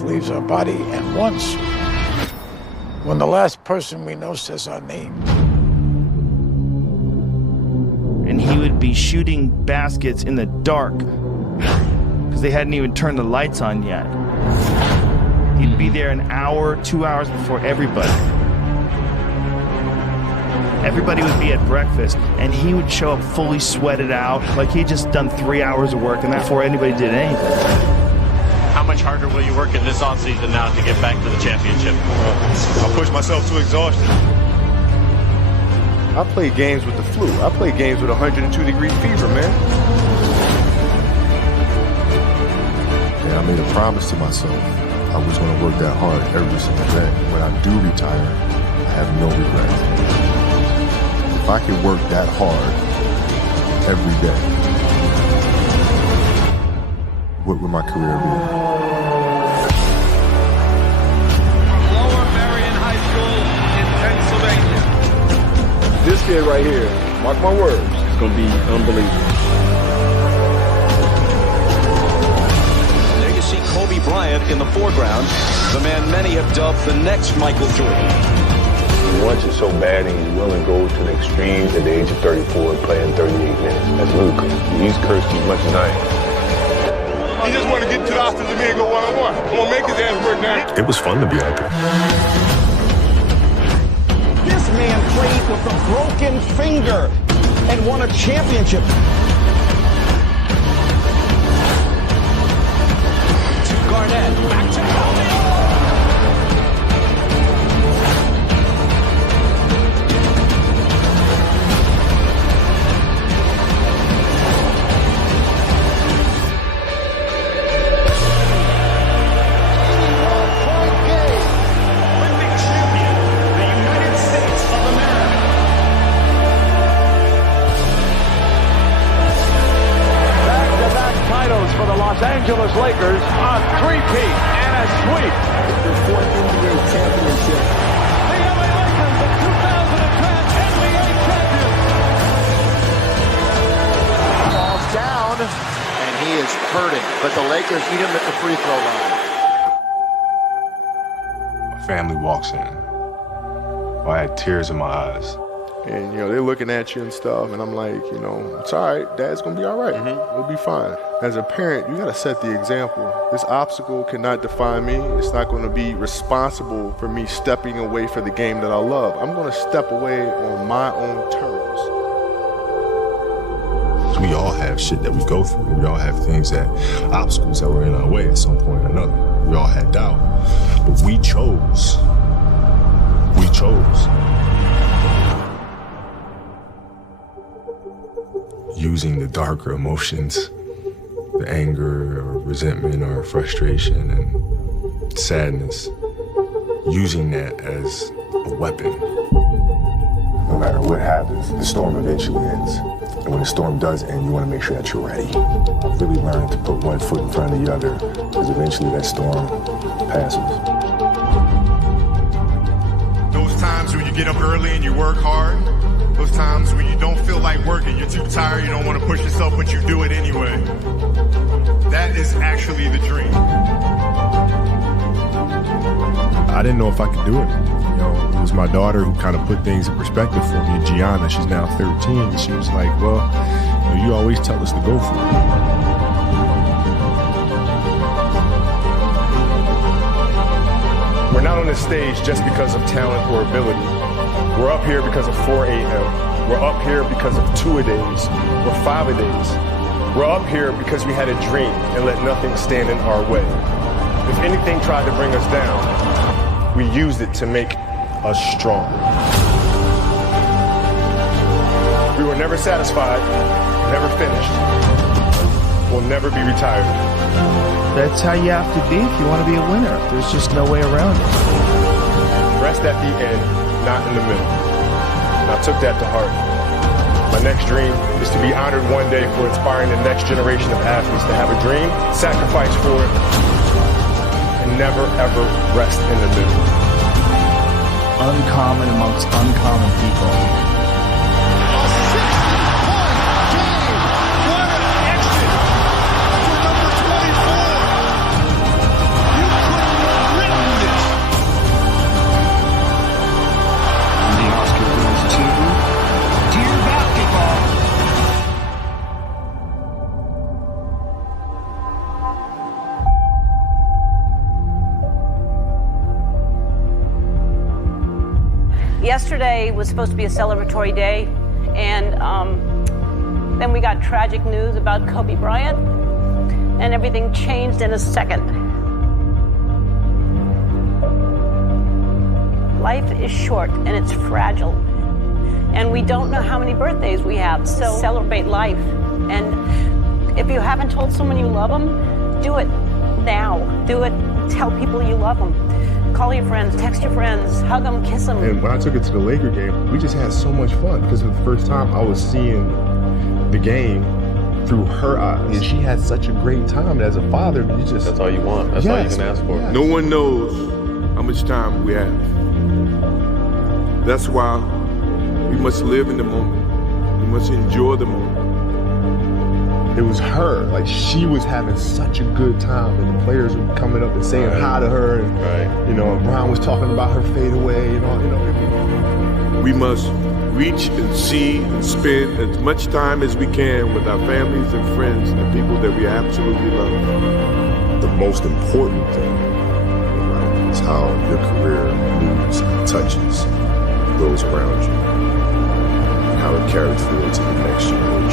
leaves our body, and once, when the last person we know says our name. And he would be shooting baskets in the dark because they hadn't even turned the lights on yet. He'd be there an hour, 2 hours before everybody. Everybody would be at breakfast, and he would show up fully sweated out, like he'd just done 3 hours of work and that before anybody did anything. How much harder will you work in this offseason now to get back to the championship? I'll push myself to exhaustion. I played games with the flu. I played games with 102-degree fever, man. Yeah, I made a promise to myself. I was going to work that hard every single day. When I do retire, I have no regrets. If I could work that hard every day, what would my career be? Lower Marion High School in Pennsylvania. This kid right here, mark my words, is going to be unbelievable. There you see Kobe Bryant in the foreground, the man many have dubbed the next Michael Jordan. He wants it so bad and he's willing to go to the extremes at the age of 34 and playing 38 minutes. That's ludicrous. He's cursed as much as I am. He just want to get to the offensive and go one-on-one. I'm going to make his ass work now. It was fun to be out there. This man played with a broken finger and won a championship. To Garnett, back to Kobe. For the Los Angeles Lakers, a three-peat and a sweep. Their fourth NBA championship. The LA Lakers, the 2010 NBA champions. Falls down, and he is hurting. But the Lakers eat him at the free throw line. My family walks in. I had tears in my eyes. And, they're looking at you and stuff, and I'm like, it's all right. Dad's going to be all right. We'll be fine. As a parent, you got to set the example. This obstacle cannot define me. It's not going to be responsible for me stepping away for the game that I love. I'm going to step away on my own terms. We all have shit that we go through. We all have obstacles that were in our way at some point or another. We all had doubt. But we chose. Using the darker emotions, the anger or resentment or frustration and sadness, using that as a weapon. No matter what happens, the storm eventually ends. And when the storm does end, you want to make sure that you're ready. I've really learned to put one foot in front of the other, because eventually that storm passes. Those times when you get up early and you work hard, those times when you don't feel like working, you're too tired, you don't want to push yourself, but you do it anyway. That is actually the dream. I didn't know if I could do it. It was my daughter who kind of put things in perspective for me. Gianna, she's now 13. She was like, well, you always tell us to go for it. We're not on this stage just because of talent or ability. We're up here because of 4 a.m. We're up here because of 2-a-days. We're 5-a-days. We're up here because we had a dream and let nothing stand in our way. If anything tried to bring us down, we used it to make us stronger. We were never satisfied, never finished. We'll never be retired. That's how you have to be if you want to be a winner. There's just no way around it. Rest at the end, not in the middle. And I took that to heart. My next dream is to be honored one day for inspiring the next generation of athletes to have a dream, sacrifice for it, and never ever rest in the middle. Uncommon amongst uncommon people. A 60-point game. What an exit for number 24. You couldn't Yesterday was supposed to be a celebratory day, and then we got tragic news about Kobe Bryant, and everything changed in a second. Life is short and it's fragile, and we don't know how many birthdays we have, so celebrate life. And if you haven't told someone you love them, do it now. Do it. Tell people you love them. Call your friends, text your friends, hug them, kiss them. And when I took it to the Laker game, we just had so much fun because for the first time I was seeing the game through her eyes. And she had such a great time. And as a father, that's all you want. That's all you can ask for. No one knows how much time we have. That's why we must live in the moment. We must enjoy the moment. It was her. Like, she was having such a good time, and the players were coming up and saying hi to her, and you know, and Bryant was talking about her fadeaway and all. You know, we must reach and see and spend as much time as we can with our families and friends and the people that we absolutely love. The most important thing in life is how your career moves and touches those around you, and how it carries forward to the next year.